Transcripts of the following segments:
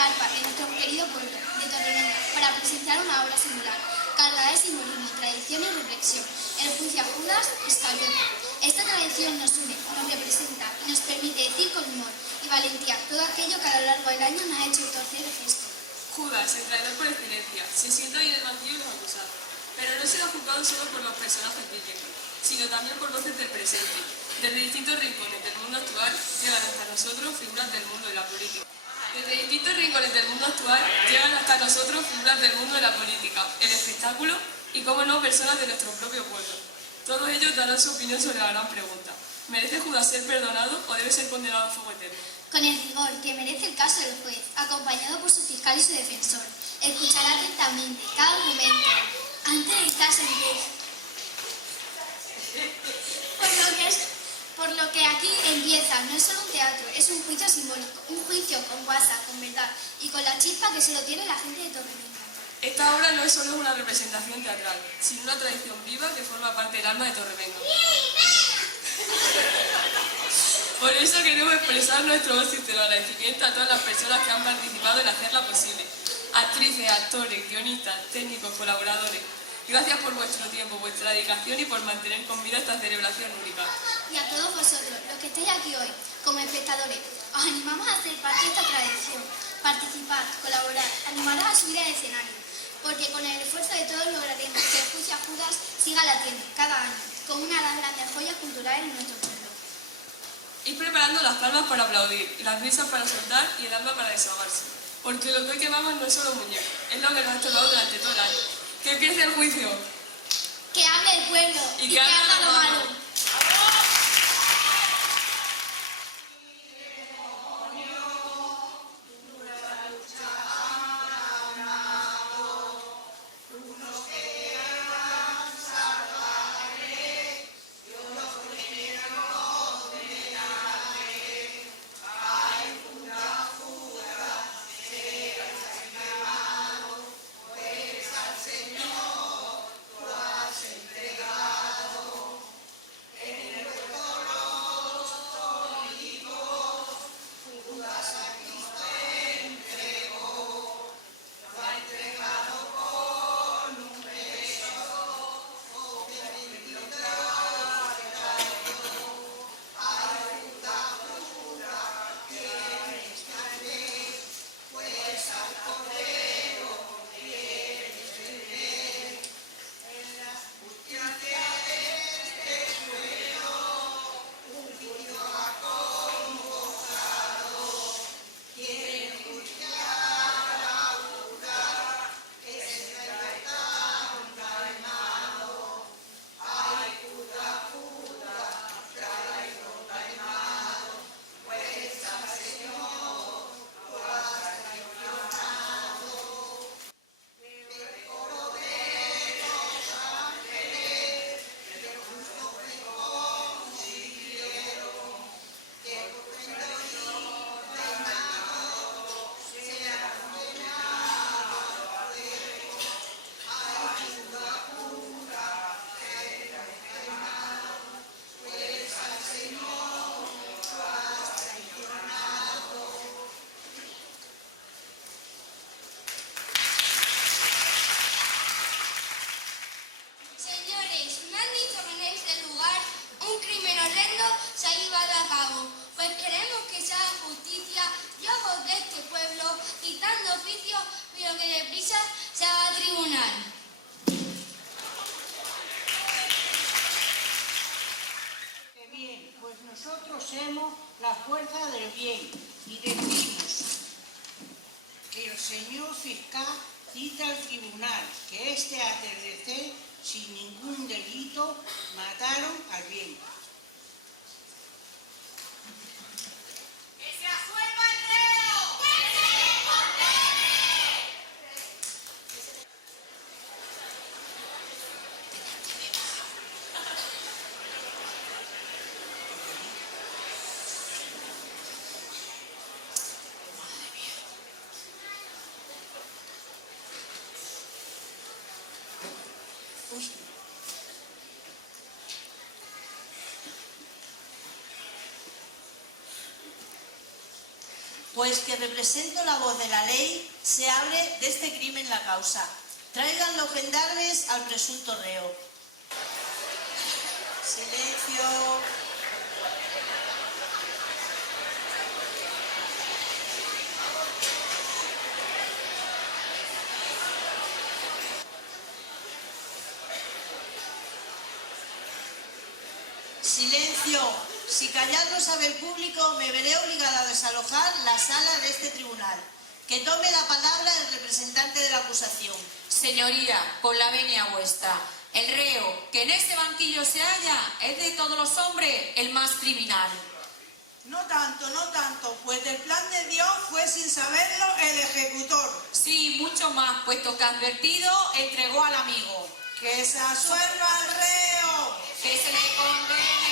carpa de nuestro querido pueblo, de Torrevenga, para presenciar una obra singular, cargada de simbolismo, tradición y reflexión, el juicio a Judas Iscariote. Esta tradición nos une, nos representa y nos permite decir con humor y valentía todo aquello que a lo largo del año nos ha hecho torcer el gesto. Judas, el traidor por excelencia, se sienta ahí en el banquillo de los acusados, pero no será juzgado solo por los personajes bíblicos, sino también por voces del presente. Desde distintos rincones del mundo actual llegan hasta nosotros figuras del mundo de la política. Desde distintos rincones del mundo actual llegan hasta nosotros figuras del mundo de la política, el espectáculo y, cómo no, personas de nuestro propio pueblo. Todos ellos darán su opinión sobre la gran pregunta: ¿merece Judas ser perdonado o debe ser condenado a fuego eterno? Con el rigor que merece el caso del juez, acompañado por su fiscal y su defensor, escuchará atentamente cada argumento antes del caso en pie. Por lo que aquí empieza, no es solo un teatro, es un juicio simbólico, un juicio con guasa, con verdad y con la chispa que solo tiene la gente de Torrevenga. Esta obra no es solo una representación teatral, sino una tradición viva que forma parte del alma de Torrevenga. Por eso queremos expresar nuestro más sincero agradecimiento a todas las personas que han participado en hacerla posible. Actrices, actores, guionistas, técnicos, colaboradores. Gracias por vuestro tiempo, vuestra dedicación y por mantener con vida esta celebración única. Y a todos vosotros, los que estáis aquí hoy, como espectadores, os animamos a ser parte de esta tradición. Participad, colaborad, animaros a subir al escenario, porque con el esfuerzo de todos lograremos que el juicio a Judas siga latiendo cada año, como una de las grandes joyas culturales de nuestro pueblo. Ir preparando las palmas para aplaudir, y las risas para soltar y el alma para desahogarse. Porque lo que hoy quemamos no es solo muñecos, es lo que nos ha tocado durante todo el año. ¡Que empiece el juicio! ¡Que hable el pueblo! ¡Y que haga lo malo! Nosotros somos la fuerza del bien y decimos que el señor fiscal cita al tribunal que este atardecer, sin ningún delito, mataron al bien. ¡Que se absuelva el reo! ¡Que se condene! pues que represento la voz de la ley, se abre de este crimen la causa. Traigan los gendarmes al presunto reo. Silencio. Silencio. Si callar no sabe el público, me veré obligada a desalojar la sala de este tribunal. Que tome la palabra el representante de la acusación. Señoría, con la venia vuestra, el reo que en este banquillo se halla es de todos los hombres el más criminal. No tanto, pues del plan de Dios fue sin saberlo el ejecutor. Sí, mucho más, puesto que advertido entregó al amigo. Que se absuelva al reo. Que se le condene.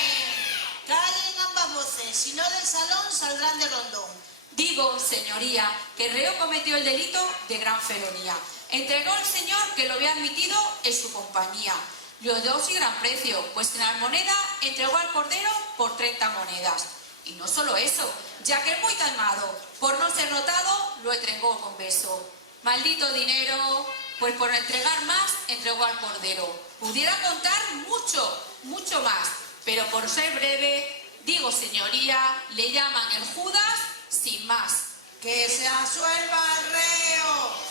Callen ambas voces, si no del salón saldrán de rondón. Digo, señoría, que el reo cometió el delito de gran felonía. Entregó al señor que lo había admitido en su compañía. Lo dio sin gran precio, pues en la moneda entregó al cordero por 30 monedas. Y no solo eso, ya que el muy calmado, por no ser notado, lo entregó con beso. Maldito dinero, pues por entregar más, entregó al cordero. Pudiera contar mucho más, pero por ser breve, digo, señoría, le llaman el Judas sin más. Que se absuelva al reo.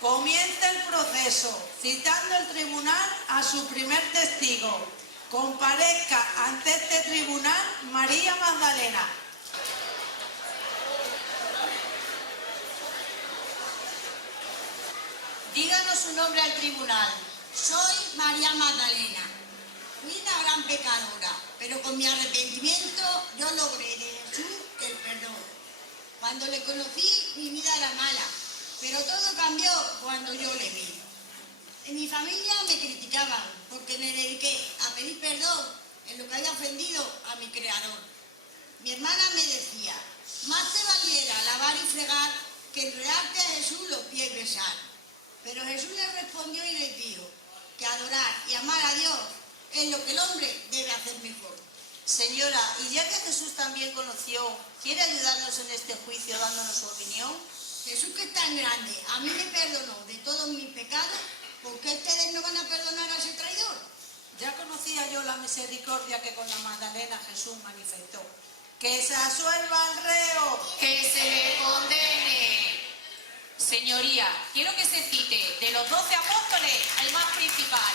Comienza el proceso, citando el tribunal a su primer testigo. Comparezca ante este tribunal María Magdalena. Díganos su nombre al tribunal. Soy María Magdalena. Fui una gran pecadora, pero con mi arrepentimiento yo logré de Jesús el perdón. Cuando le conocí, mi vida era mala, pero todo cambió cuando yo le vi. En mi familia me criticaban porque me dediqué a pedir perdón en lo que había ofendido a mi Creador. Mi hermana me decía, más te valiera lavar y fregar que enredarte a Jesús los pies y besar. Pero Jesús les respondió y les dijo que adorar y amar a Dios es lo que el hombre debe hacer mejor. Señora, y ya que Jesús también conoció, ¿quiere ayudarnos en este juicio dándonos su opinión? Jesús, que es tan grande, a mí me perdonó de todos mis pecados, ¿por qué ustedes no van a perdonar a ese traidor? Ya conocía yo la misericordia que con la Magdalena Jesús manifestó. Que se absuelva al reo. Que se le condene. Señoría, quiero que se cite de los 12 apóstoles al más principal.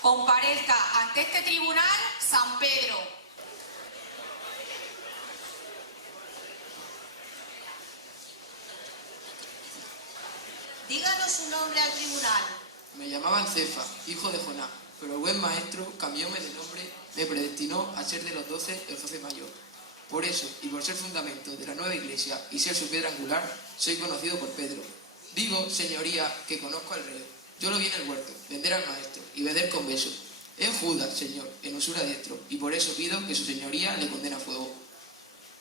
Comparezca ante este tribunal San Pedro. Díganos su nombre al tribunal. Me llamaban Cefa, hijo de Jonás, pero el buen maestro cambióme de nombre, me predestinó a ser de los 12 el jefe mayor. Por eso, y por ser fundamento de la nueva iglesia y ser su piedra angular, soy conocido por Pedro. Digo, señoría, que conozco al reo. Yo lo vi en el huerto, vender al maestro y vender con beso. Es Judas, señor, en usura diestro, y por eso pido que su señoría le condene a fuego.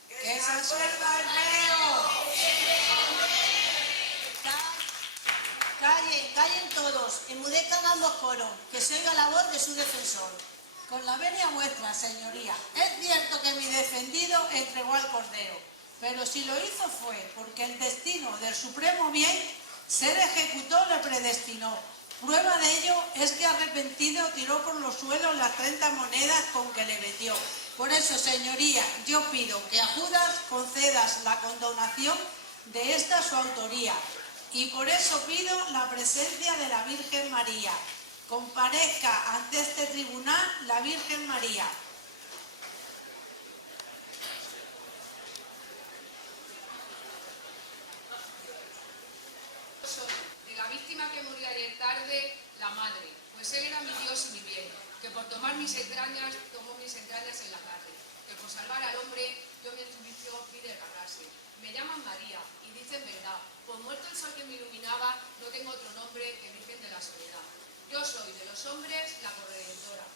Que se absuelva al reo. Callen todos, enmudezcan ambos coros, que se oiga la voz de su defensor. Con la venia vuestra, señoría, es cierto que mi defendido entregó al cordero, pero si lo hizo fue porque el destino del supremo bien, ser ejecutor, le predestinó. Prueba de ello es que arrepentido tiró por los suelos las 30 monedas con que le vendió. Por eso, señoría, yo pido que a Judas concedas la condonación de esta su autoría. Y por eso pido la presencia de la Virgen María. Comparezca ante este tribunal la Virgen María. De la víctima que murió ayer tarde, la madre, pues él era mi Dios y mi bien, que por tomar mis entrañas, tomó mis entrañas en la carne, que por salvar al hombre, yo mi juicio vi desgarrarse. Me llaman María, y dicen verdad, pues muerto el sol que me iluminaba, no tengo otro nombre que Virgen de la Soledad. Yo soy de los hombres la corredentora,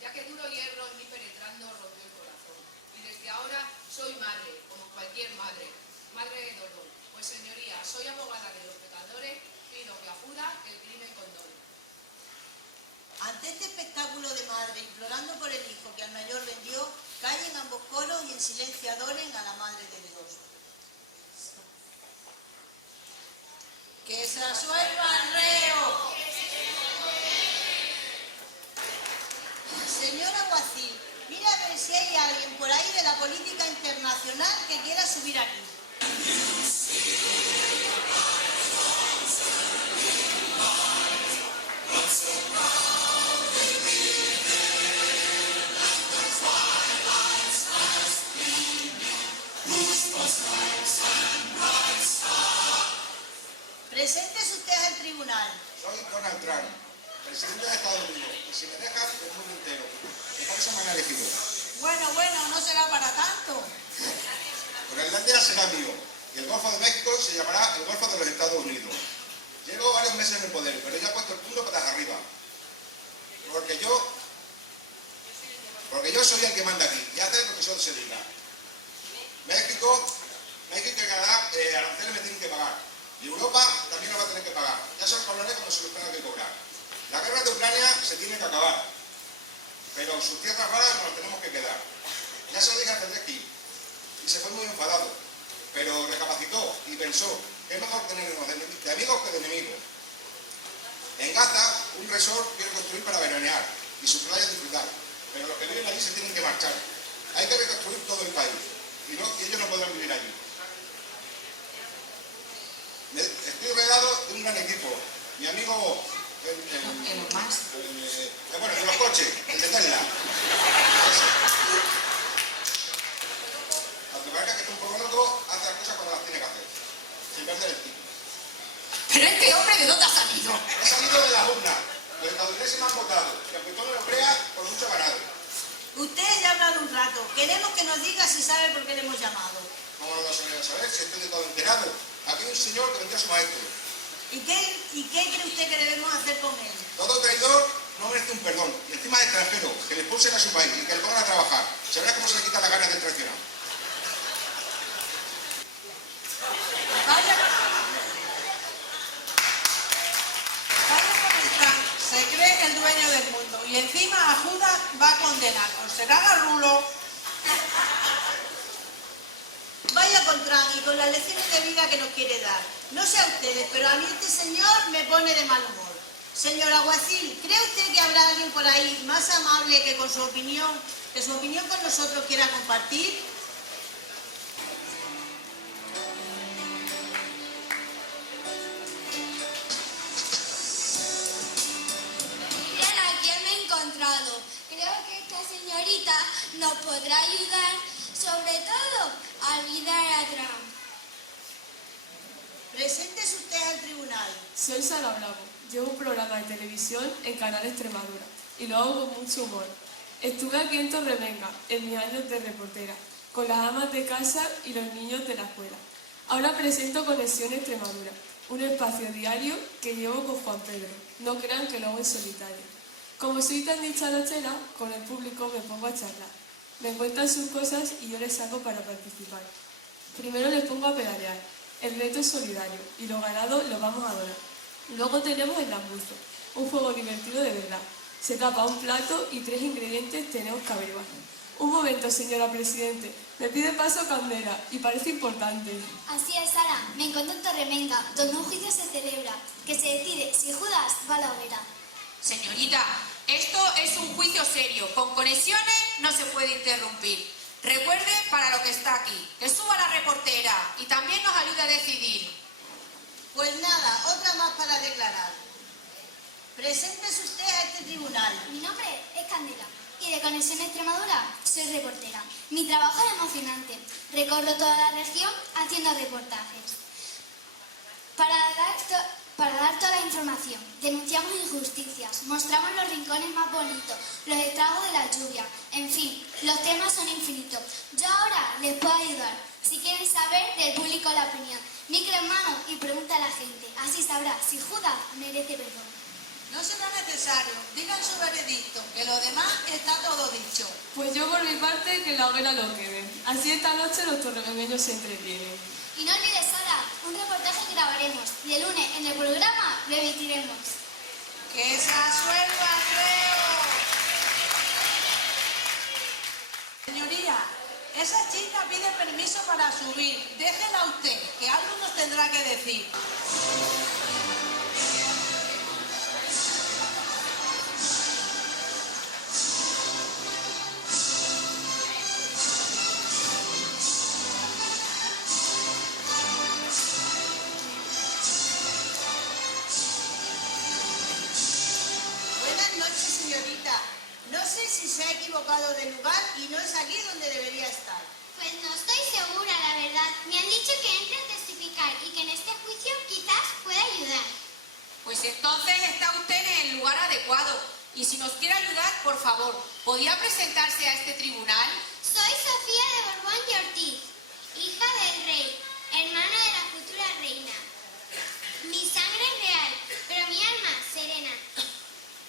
ya que duro hierro en mí penetrando rompió el corazón. Y desde ahora soy madre, como cualquier madre, madre de dolor. Pues señoría, soy abogada de los pecadores, pido que a Judas el crimen condone. Ante este espectáculo de madre implorando por el hijo que al mayor vendió, en silencio adoren a la Madre de Dios. Que se absuelva el reo. Señor alguacil, mira a ver si hay alguien por ahí de la política internacional que quiera subir aquí. Preséntese usted al tribunal. Soy Donald Trump, presidente de Estados Unidos, y si me dejas, el mundo entero. Y por eso me han elegido. Bueno, no será para tanto. Groenlandia será mío, y el Golfo de México se llamará el Golfo de los Estados Unidos. Llevo varios meses en el poder, pero ya he puesto el punto patas arriba. Porque yo soy el que manda aquí, y hace lo que solo se diga. México y Canadá aranceles me tienen que pagar. Y Europa también lo va a tener que pagar. Ya son colores cuando se los tenga que cobrar. La guerra de Ucrania se tiene que acabar. Pero sus tierras raras nos las tenemos que quedar. Ya se lo dije a Zelensky y se fue muy enfadado. Pero recapacitó y pensó que es mejor tenernos de amigos que de enemigos. En Gaza, un resort quiere construir para veranear y sus playas disfrutar. Pero los que viven allí se tienen que marchar. Hay que reconstruir todo el país. Y ellos no podrán vivir allí. Estoy rodeado de un gran equipo. Mi amigo, el de los coches, el de Tesla. Aunque parezca que está un poco loco, hace las cosas cuando las tiene que hacer, sin perder el tiempo. Pero este hombre, ¿de dónde ha salido? He salido de las urnas. Los estadounidenses me han votado. Y aunque tú no lo creas, por mucho ganado. Usted ya ha hablado un rato. Queremos que nos diga si sabe por qué le hemos llamado. ¿Cómo no lo sabía saber si estoy de todo enterado? Aquí hay un señor que vendió a su maestro. ¿Y qué cree usted que debemos hacer con él? Todo traidor no merece un perdón. Y encima de extranjero, que le expulsen a su país y que le pongan a trabajar. Se verá cómo se le quitan las ganas de traicionar. Vaya con el Trump, se cree el dueño del mundo y encima a Judas va a condenarnos. ¿Será garrulo? Vaya con Trump y con las lecciones de vida que nos quiere dar. No sé a ustedes, pero a mí este señor me pone de mal humor. Señor alguacil, ¿cree usted que habrá alguien por ahí más amable que su opinión con nosotros quiera compartir? Miren a quién me he encontrado. Creo que esta señorita nos podrá ayudar, sobre todo, a olvidar a Trump. Preséntese usted al tribunal. Soy Sara Bravo. Llevo un programa de televisión en Canal Extremadura y lo hago con mucho humor. Estuve aquí en Torrevenga, en mis años de reportera, con las amas de casa y los niños de la escuela. Ahora presento Conexión Extremadura, un espacio diario que llevo con Juan Pedro. No crean que lo hago en solitario. Como soy tan dicharachera, con el público me pongo a charlar. Me cuentan sus cosas y yo les saco para participar. Primero les pongo a pedalear. El reto es solidario y lo ganado lo vamos a donar. Luego tenemos el lambuzo, un juego divertido de verdad. Se tapa un plato y 3 ingredientes tenemos que averiguar. Un momento, señora Presidente. Me pide paso Candela y parece importante. Así es, Sara. Me encuentro en Torremenga, donde un juicio se celebra, que se decide si Judas va a la hoguera. Señorita, esto es un juicio serio. Con conexiones no se puede interrumpir. Recuerde para lo que está aquí, que suba la reportera y también nos ayude a decidir. Pues nada, otra más para declarar. Preséntese usted a este tribunal. Mi nombre es Candela y de Conexión Extremadura soy reportera. Mi trabajo es emocionante. Recorro toda la región haciendo reportajes. Para dar toda la información, denunciamos injusticias, mostramos los rincones más bonitos, los estragos de la lluvia, en fin, los temas son infinitos. Yo ahora les puedo ayudar. Si quieren saber del público la opinión, micro en mano y pregunta a la gente. Así sabrá si Judas merece perdón. No será necesario, digan su veredicto, que lo demás está todo dicho. Pues yo por mi parte que la hoguera lo quede. Así esta noche los torreveños se entretienen. Y no olvides, Sara, un reportaje que grabaremos y el lunes en el programa lo emitiremos. ¡Que se absuelva el reo! Señoría, Esa chica pide permiso para subir. Déjela usted, que algo nos tendrá que decir. Buenas noches, señorita. No sé si se ha equivocado de lugar y no es aquí donde debería estar. Pues no estoy segura, la verdad. Me han dicho que entre a testificar y que en este juicio quizás pueda ayudar. Pues entonces está usted en el lugar adecuado. Y si nos quiere ayudar, por favor, ¿podría presentarse a este tribunal? Soy Sofía de Borbón y Ortiz, hija del rey, hermana de la futura reina. Mi sangre es real, pero mi alma serena.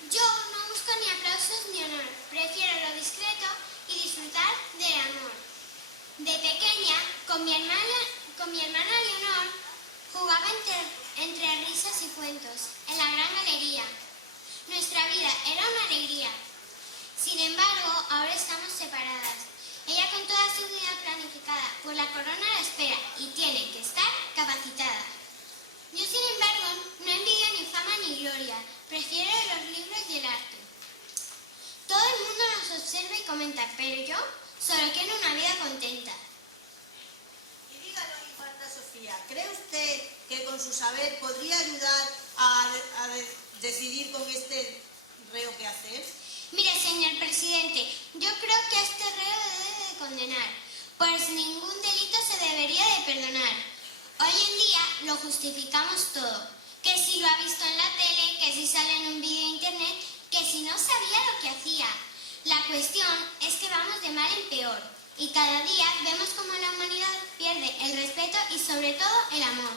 Yo no busco ni aplausos ni honor, prefiero lo discreto y disfrutar del amor. De pequeña, con mi hermana Leonor, jugaba entre risas y cuentos en la gran galería. Nuestra vida era una alegría. Sin embargo, ahora estamos separadas. Ella con toda su vida planificada, pues la corona la espera y tiene que estar capacitada. Yo, sin embargo, no envidio ni fama ni gloria, prefiero los libros y el arte. Todo el mundo nos observa y comenta, pero yo solo quiero una vida contenta. Y díganos, infanta Sofía, ¿cree usted que con su saber podría ayudar a decidir con este reo qué hacer? Mire, señor presidente, yo creo que a este reo debe de condenar, pues ningún delito se debería de perdonar. Hoy en día lo justificamos todo, que si lo ha visto en la tele, que si sale en un vídeo de internet, que si no sabía lo que hacía. La cuestión es que vamos de mal en peor y cada día vemos cómo la humanidad pierde el respeto y sobre todo el amor.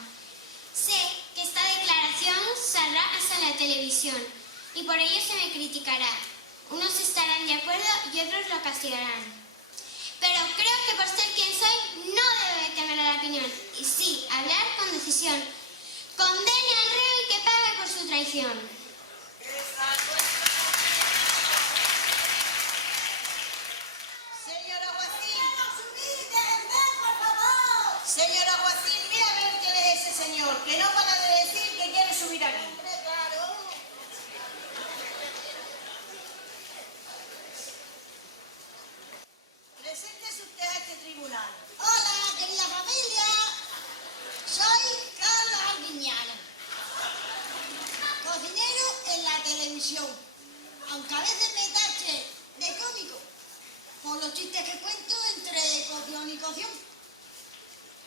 Sé que esta declaración saldrá hasta la televisión y por ello se me criticará. Unos estarán de acuerdo y otros lo castigarán. Pero creo que por ser quien soy no debo de temer a la opinión y sí hablar con decisión. Condene al reo y que pague por su traición. Señor alguacil, señor alguacil, mira a ver quién es ese señor, que no para de decir que quiere subir aquí. Preséntese usted a este tribunal. Hola, querida familia. Soy Carlos Arguiñano, cocinero en la televisión, aunque a veces me tache de cómico por los chistes que cuento entre cocción y cocción.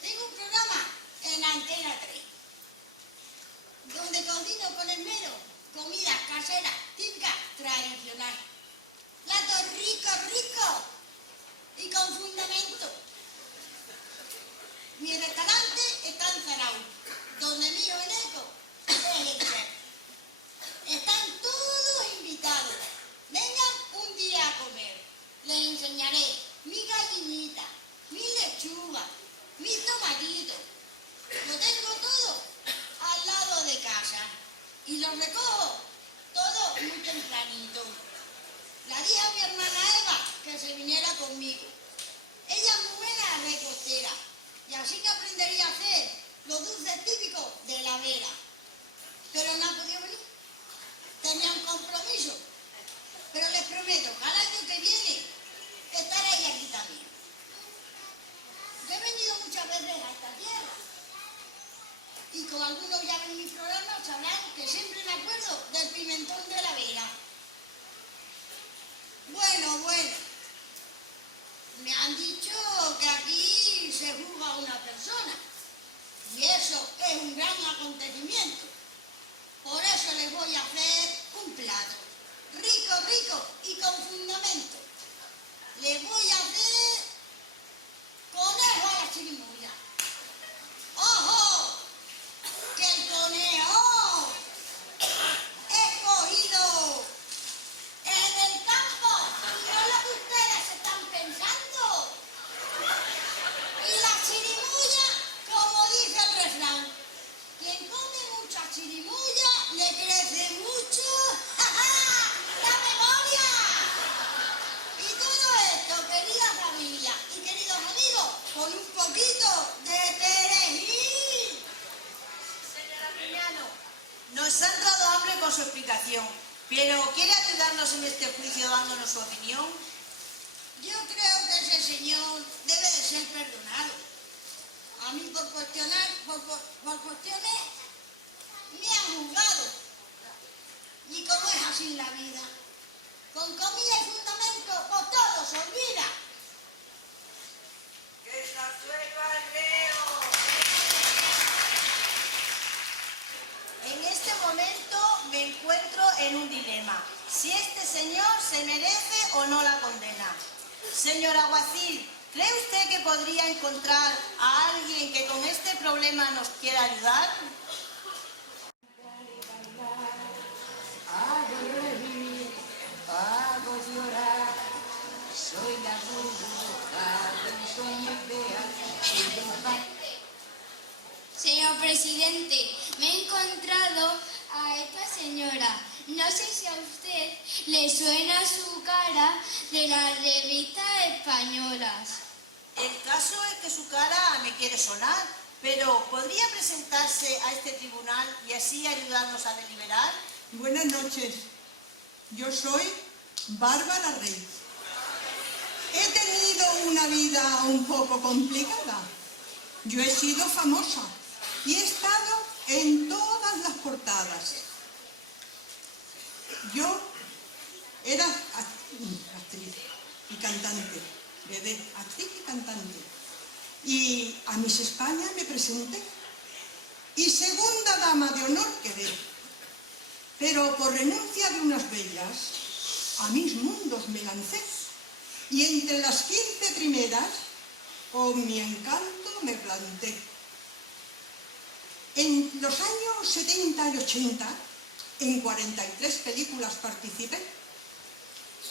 Tengo un programa en Antena 3, donde cocino con esmero comida casera, típica, tradicional. Platos ricos y con fundamento. Mi restaurante está en Zaraú, donde mi hijo Eneco es el chef. Están todos invitados. Vengan un día a comer. Les enseñaré mi gallinita, mi lechuga, mis tomatitos. Lo tengo todo al lado de casa y lo recojo todo muy tempranito. La dije a mi hermana Eva que se viniera conmigo. Ella es muy buena repostera y así que aprendería a hacer los dulces típicos de la Vera. Pero no ha podido venir. Tenía un compromiso. Pero les prometo que al año que viene estaréis aquí también. Yo he venido muchas veces a esta tierra. Y como algunos ya ven mi programa, sabrán que siempre me acuerdo del pimentón de la Vera. Bueno, me han dicho que aquí se juzga a una persona y eso es un gran acontecimiento. Por eso les voy a hacer un plato rico y con fundamento. Les voy a hacer conejo a la chirimoya. ¡Ojo! Que el conejo es cogido en el campo, y no lo que ustedes están pensando. Y la chirimoya, como dice el refrán, quien come mucha chirimoya le crece mucho ¡ja, ja! La memoria. Pero ¿quiere ayudarnos en este juicio dándonos su opinión? Yo creo que ese señor debe de ser perdonado. A mí por cuestiones me han juzgado. Y como es así en la vida, con comida y fundamento, pues todo se olvida. ¡Que se absuelva el reo! En este momento me encuentro en un dilema. Si este señor se merece o no la condena. Señor alguacil, ¿cree usted que podría encontrar a alguien que con este problema nos quiera ayudar? Hago reír, hago llorar, soy la burbuja de un sueño ideal. Señor presidente, me he encontrado a esta señora. No sé si a usted le suena su cara de las revistas españolas. El caso es que su cara me quiere sonar, pero ¿podría presentarse a este tribunal y así ayudarnos a deliberar? Buenas noches, yo soy Bárbara Rey. He tenido una vida un poco complicada. Yo he sido famosa y he estado en todas las portadas. Yo era actriz y cantante, actriz y cantante. Y a Miss España me presenté. Y segunda dama de honor quedé. Pero por renuncia de unas bellas, a mis mundos me lancé. Y entre las 15 primeras, con mi encanto me planté. En los años 70 y 80, en 43 películas participé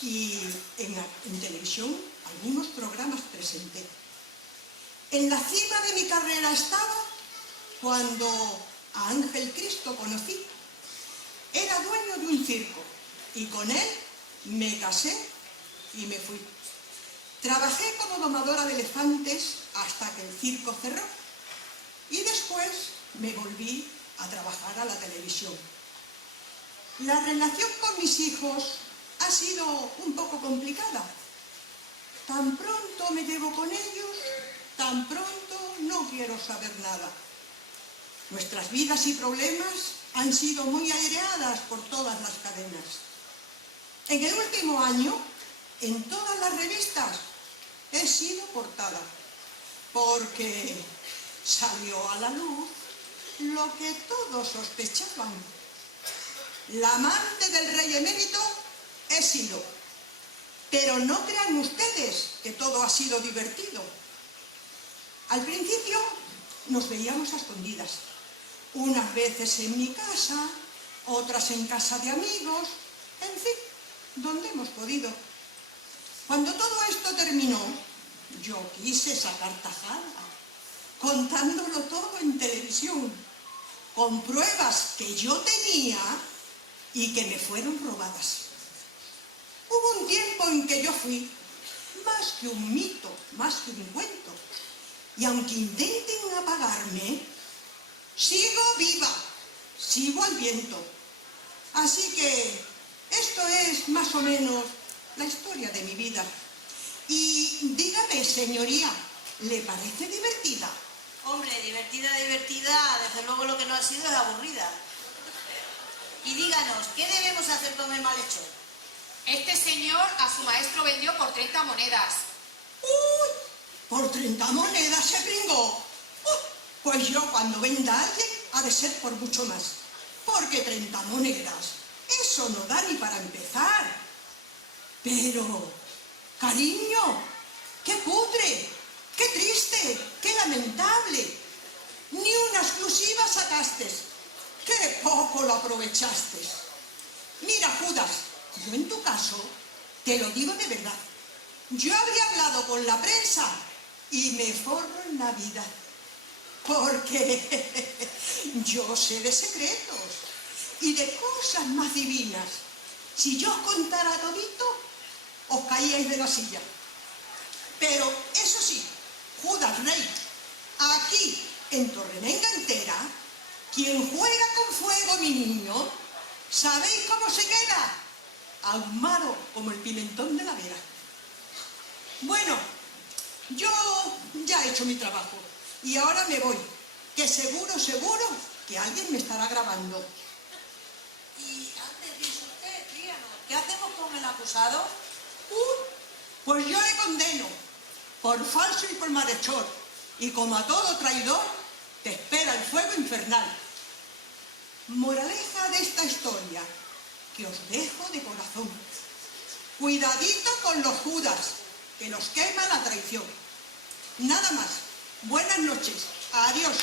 y en televisión algunos programas presenté. En la cima de mi carrera estaba cuando a Ángel Cristo conocí. Era dueño de un circo y con él me casé y me fui. Trabajé como domadora de elefantes hasta que el circo cerró y después me volví a trabajar a la televisión. La relación con mis hijos ha sido un poco complicada. Tan pronto me llevo con ellos, tan pronto no quiero saber nada. Nuestras vidas y problemas han sido muy aireadas por todas las cadenas. En el último año, en todas las revistas, he sido portada, porque salió a la luz lo que todos sospechaban. La amante del rey emérito he sido, pero no crean ustedes que todo ha sido divertido. Al principio nos veíamos a escondidas, unas veces en mi casa, otras en casa de amigos, en fin, donde hemos podido. Cuando todo esto terminó, yo quise sacar tajada, contándolo todo en televisión, con pruebas que yo tenía y que me fueron robadas. Hubo un tiempo en que yo fui más que un mito, más que un cuento, y aunque intenten apagarme, sigo viva, sigo al viento. Así que esto es más o menos la historia de mi vida. Y dígame, señoría, ¿le parece divertida? Hombre, divertida, desde luego lo que no ha sido es aburrida. Y díganos, ¿qué debemos hacer con el malhechor? Este señor a su maestro vendió por 30 monedas. ¡Uy! ¿Por 30 monedas se pringó? Pues yo cuando venda a alguien ha de ser por mucho más. Porque 30 monedas, eso no da ni para empezar. Pero, cariño, qué cutre, qué triste, qué lamentable. Ni una exclusiva sacaste. Qué poco lo aprovechaste. Mira, Judas, yo en tu caso te lo digo de verdad. Yo habría hablado con la prensa y me forro en la vida. Porque yo sé de secretos y de cosas más divinas. Si yo os contara todito, os caíais de la silla. Pero eso sí, Judas Rey, aquí en Torrenenga entera, quien juega con fuego, mi niño, ¿Sabéis cómo se queda? Ahumado como el pimentón de la vera. Bueno, yo ya he hecho mi trabajo y ahora me voy, que seguro que alguien me estará grabando. Y antes dice usted, díganos, ¿qué hacemos con el acusado? Pues yo le condeno por falso y por malhechor, y como a todo traidor, te espera el fuego infernal. Moraleja de esta historia, que os dejo de corazón. Cuidadito con los judas, que los quema la traición. Nada más. Buenas noches. Adiós.